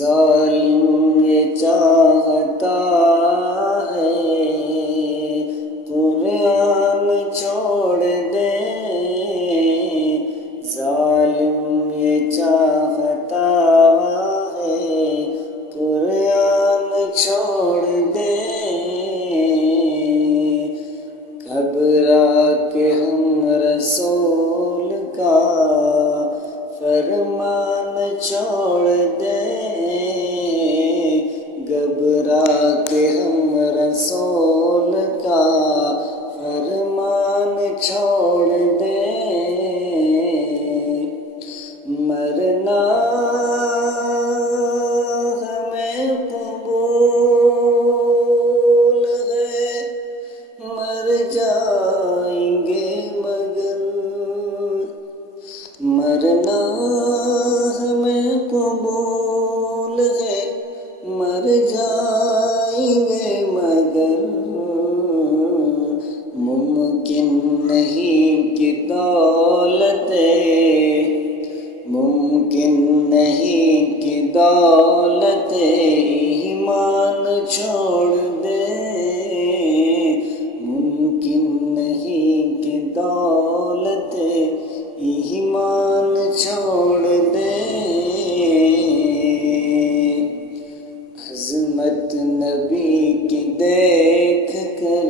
ظالم یہ چاہتا ہے قرآن چھوڑ دے، ظالم یہ چاہتا ہے قرآن چھوڑ دے، گھبرا کے ہم رسول کا فرمان چھوڑ دے، گھبرا کے ہم رسول کا فرمان چھوڑ دے، مرنا ہمیں قبول ہے، مر جائیں گے مگر، مرنا ہمیں قبول ہے، مر جائیں گے مگر، ممکن نہیں کہ ممکن نہیں کہ دولت ایمان چھوڑ دے، ممکن نہیں کہ دولت ایمان چھوڑ دے، عظمت نبی کی دیکھ کر